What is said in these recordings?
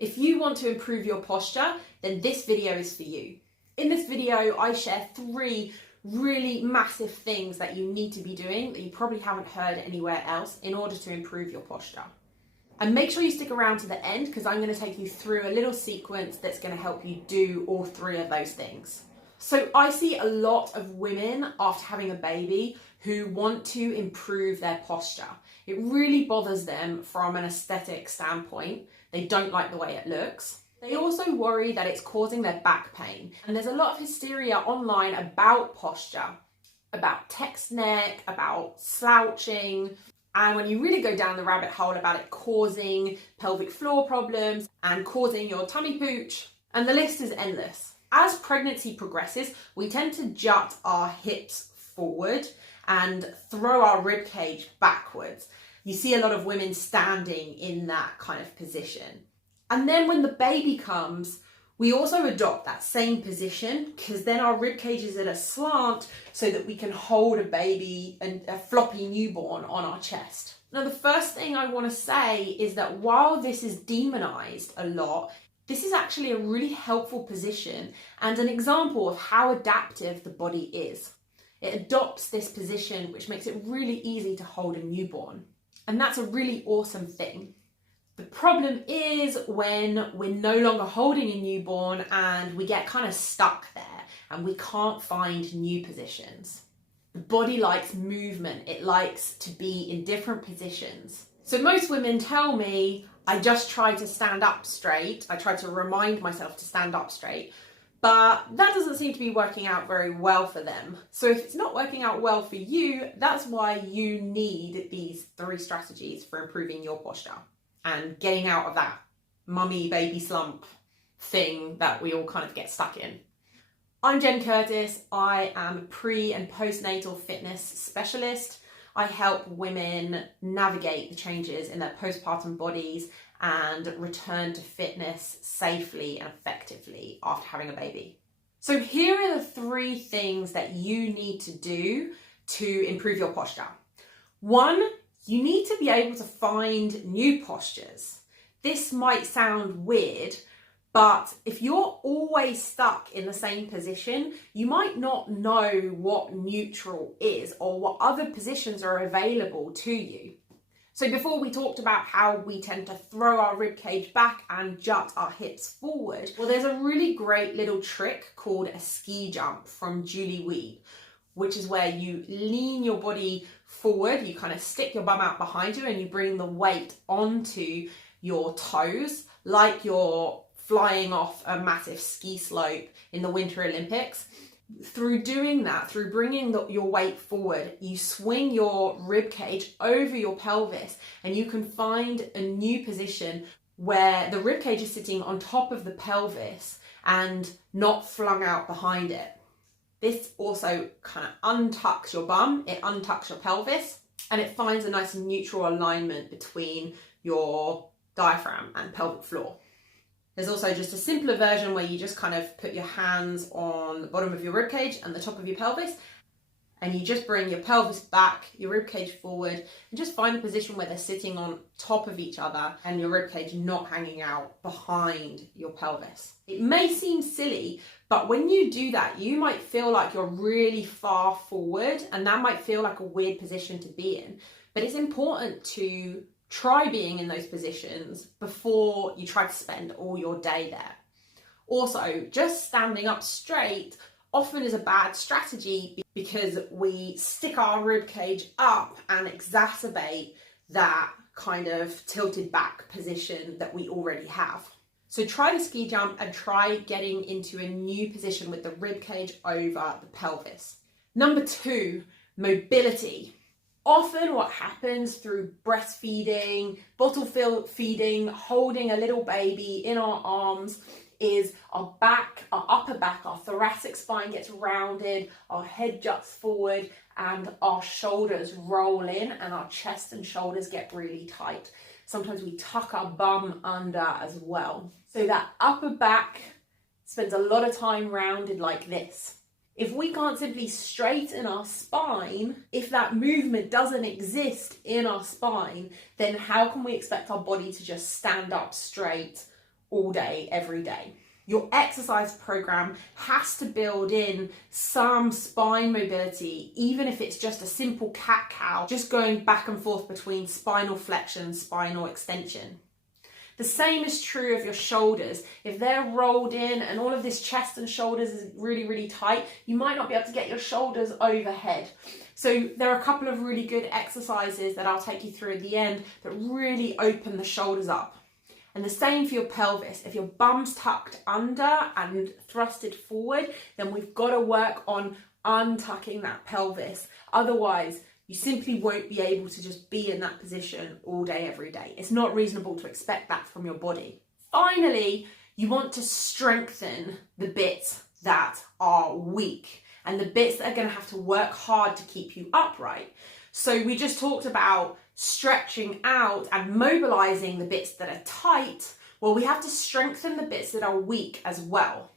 If you want to improve your posture, then this video is for you. In this video, I share 3 really massive things that you need to be doing that you probably haven't heard anywhere else in order to improve your posture. And make sure you stick around to the end because I'm going to take you through a little sequence that's going to help you do all 3 of those things. So I see a lot of women after having a baby who want to improve their posture. It really bothers them from an aesthetic standpoint. They don't like the way it looks. They also worry that it's causing their back pain. And there's a lot of hysteria online about posture, about text neck, about slouching. And when you really go down the rabbit hole about it causing pelvic floor problems and causing your tummy pooch, and the list is endless. As pregnancy progresses, we tend to jut our hips forward and throw our rib cage backwards. You see a lot of women standing in that kind of position. And then when the baby comes, we also adopt that same position because then our rib cage is at a slant so that we can hold a baby and a floppy newborn on our chest. Now, the first thing I want to say is that while this is demonized a lot, this is actually a really helpful position and an example of how adaptive the body is. It adopts this position, which makes it really easy to hold a newborn. And that's a really awesome thing. The problem is when we're no longer holding a newborn and we get kind of stuck there and we can't find new positions. The body likes movement. It likes to be in different positions. So most women tell me, I just try to stand up straight. I try to remind myself to stand up straight, but that doesn't seem to be working out very well for them. So if it's not working out well for you, that's why you need these 3 strategies for improving your posture and getting out of that mummy baby slump thing that we all kind of get stuck in. I'm Jen Curtis. I am a pre and postnatal fitness specialist. I help women navigate the changes in their postpartum bodies and return to fitness safely and effectively after having a baby. So here are the 3 things that you need to do to improve your posture. 1, you need to be able to find new postures. This might sound weird, but if you're always stuck in the same position, you might not know what neutral is or what other positions are available to you. So before we talked about how we tend to throw our rib cage back and jut our hips forward, well, there's a really great little trick called a ski jump from Julie Weed, which is where you lean your body forward, you kind of stick your bum out behind you and you bring the weight onto your toes like you're flying off a massive ski slope in the Winter Olympics. Through doing that, through bringing your weight forward, you swing your rib cage over your pelvis and you can find a new position where the rib cage is sitting on top of the pelvis and not flung out behind it. This also kind of untucks your bum, it untucks your pelvis, and it finds a nice and neutral alignment between your diaphragm and pelvic floor. There's also just a simpler version where you just kind of put your hands on the bottom of your ribcage and the top of your pelvis, and you just bring your pelvis back, your ribcage forward, and just find a position where they're sitting on top of each other and your ribcage not hanging out behind your pelvis. It may seem silly, but when you do that, you might feel like you're really far forward, and that might feel like a weird position to be in. But it's important to try being in those positions before you try to spend all your day there. Also, just standing up straight often is a bad strategy because we stick our rib cage up and exacerbate that kind of tilted back position that we already have. So try the ski jump and try getting into a new position with the rib cage over the pelvis. Number 2, mobility. Often what happens through breastfeeding, bottle feeding, holding a little baby in our arms is our back, our upper back, our thoracic spine gets rounded, our head juts forward and our shoulders roll in and our chest and shoulders get really tight. Sometimes we tuck our bum under as well. So that upper back spends a lot of time rounded like this. If we can't simply straighten our spine, if that movement doesn't exist in our spine, then how can we expect our body to just stand up straight all day, every day. Your exercise program has to build in some spine mobility, even if it's just a simple cat-cow, just going back and forth between spinal flexion and spinal extension. The same is true of your shoulders. If they're rolled in and all of this chest and shoulders is really, really tight, you might not be able to get your shoulders overhead. So there are a couple of really good exercises that I'll take you through at the end that really open the shoulders up. And the same for your pelvis. If your bum's tucked under and thrusted forward, then we've got to work on untucking that pelvis. Otherwise, you simply won't be able to just be in that position all day, every day. It's not reasonable to expect that from your body. Finally, you want to strengthen the bits that are weak and the bits that are going to have to work hard to keep you upright. So we just talked about stretching out and mobilizing the bits that are tight. Well, we have to strengthen the bits that are weak as well.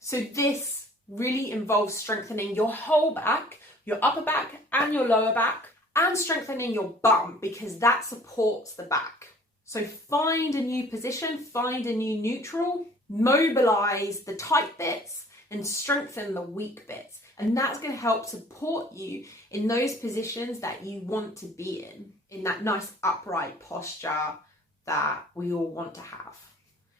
So this really involves strengthening your whole back, your upper back and your lower back, and strengthening your bum because that supports the back. So find a new position, find a new neutral, mobilize the tight bits and strengthen the weak bits. And that's going to help support you in those positions that you want to be in that nice upright posture that we all want to have.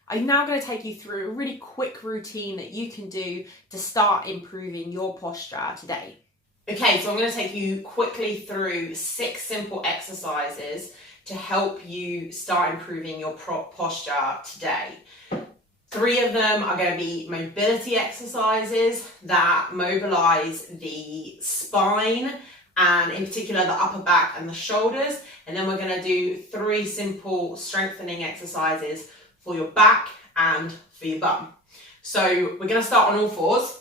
I'm now going to take you through a really quick routine that you can do to start improving your posture today. Okay, so I'm going to take you quickly through 6 simple exercises to help you start improving your posture today. 3 of them are going to be mobility exercises that mobilize the spine and in particular the upper back and the shoulders. And then we're going to do 3 simple strengthening exercises for your back and for your bum. So we're going to start on all fours.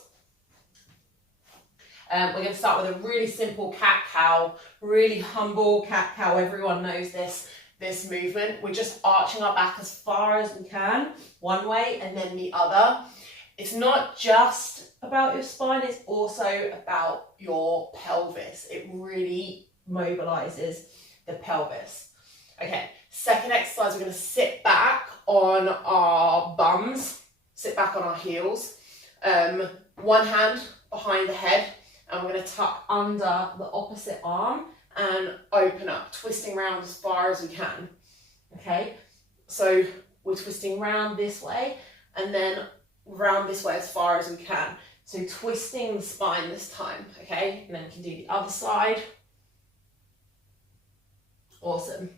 We're going to start with a really simple cat-cow, really humble cat-cow. Everyone knows this movement. We're just arching our back as far as we can, one way and then the other. It's not just about your spine, it's also about your pelvis. It really mobilizes the pelvis. Okay, second exercise, we're going to sit back on our bums, sit back on our heels, one hand behind the head, and we're going to tuck under the opposite arm and open up, twisting around as far as we can. Okay, so we're twisting round this way and then round this way as far as we can. So twisting the spine this time, okay? And then we can do the other side. Awesome.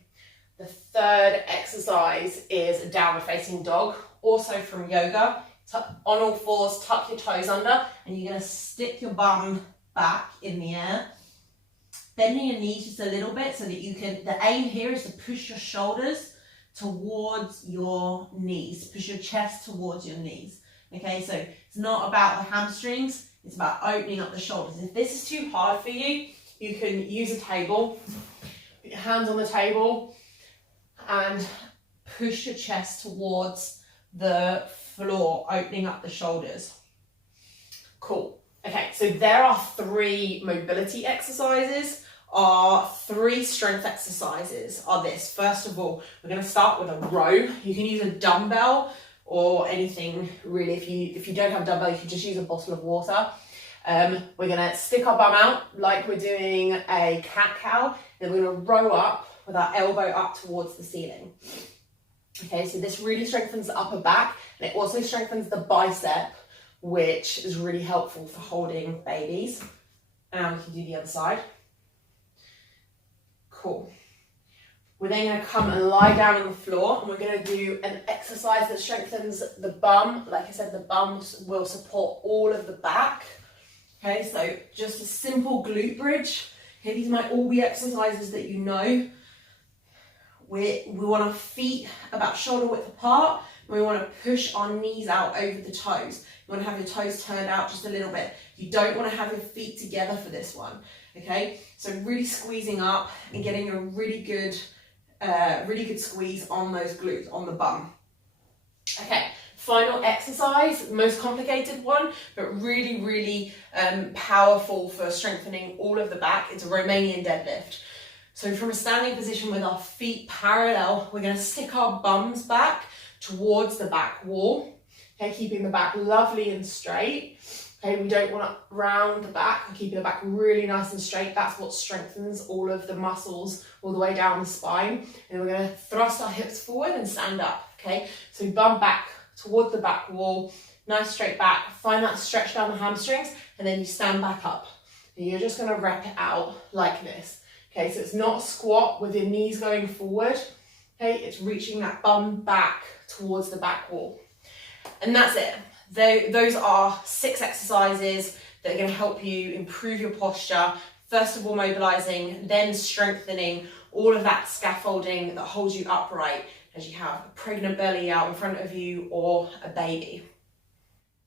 The third exercise is a downward facing dog, also from yoga. On all fours, tuck your toes under, and you're going to stick your bum back in the air, bending your knees just a little bit so that you can, the aim here is to push your shoulders towards your knees, push your chest towards your knees. Okay, so it's not about the hamstrings, it's about opening up the shoulders. If this is too hard for you, you can use a table, put your hands on the table and push your chest towards the floor, opening up the shoulders. Cool. Okay, so there are 3 mobility exercises. Our 3 strength exercises are this. First of all, we're going to start with a row. You can use a dumbbell or anything really. If you don't have a dumbbell, you can just use a bottle of water. We're going to stick our bum out like we're doing a cat-cow. Then we're going to row up with our elbow up towards the ceiling. Okay, so this really strengthens the upper back and it also strengthens the bicep, which is really helpful for holding babies. And we can do the other side. Cool. We're then going to come and lie down on the floor and we're going to do an exercise that strengthens the bum. Like I said, the bum will support all of the back. Okay, so just a simple glute bridge. Okay, these might all be exercises that you know. We want our feet about shoulder width apart. And we want to push our knees out over the toes. You want to have your toes turned out just a little bit. You don't want to have your feet together for this one. Okay, so really squeezing up and getting a really good squeeze on those glutes, on the bum. Okay, final exercise, most complicated one, but really, really powerful for strengthening all of the back. It's a Romanian deadlift. So from a standing position with our feet parallel, we're going to stick our bums back, towards the back wall. Okay, keeping the back lovely and straight. Okay, we don't want to round the back, we're keeping the back really nice and straight. That's what strengthens all of the muscles all the way down the spine. And we're going to thrust our hips forward and stand up. Okay, so we bum back towards the back wall, nice straight back, find that stretch down the hamstrings, and then you stand back up. And you're just going to rep it out like this. Okay, so it's not a squat with your knees going forward. Okay, it's reaching that bum back towards the back wall. And that's it. Those are 6 exercises that are going to help you improve your posture. First of all, mobilizing, then strengthening all of that scaffolding that holds you upright as you have a pregnant belly out in front of you or a baby.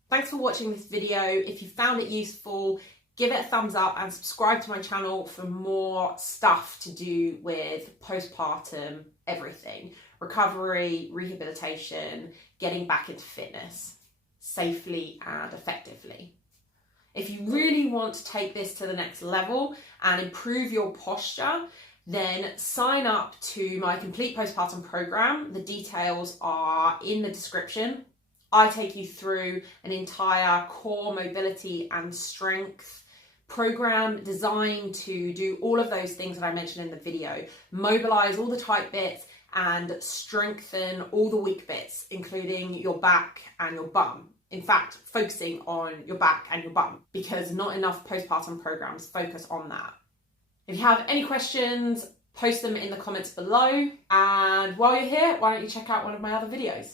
Thanks for watching this video. If you found it useful, give it a thumbs up and subscribe to my channel for more stuff to do with postpartum everything. Recovery, rehabilitation, getting back into fitness safely and effectively. If you really want to take this to the next level and improve your posture, then sign up to my complete postpartum program. The details are in the description. I take you through an entire core mobility and strength program designed to do all of those things that I mentioned in the video. Mobilize all the tight bits and strengthen all the weak bits, including your back and your bum. In fact, focusing on your back and your bum, because not enough postpartum programs focus on that. If you have any questions, post them in the comments below. And while you're here, why don't you check out one of my other videos?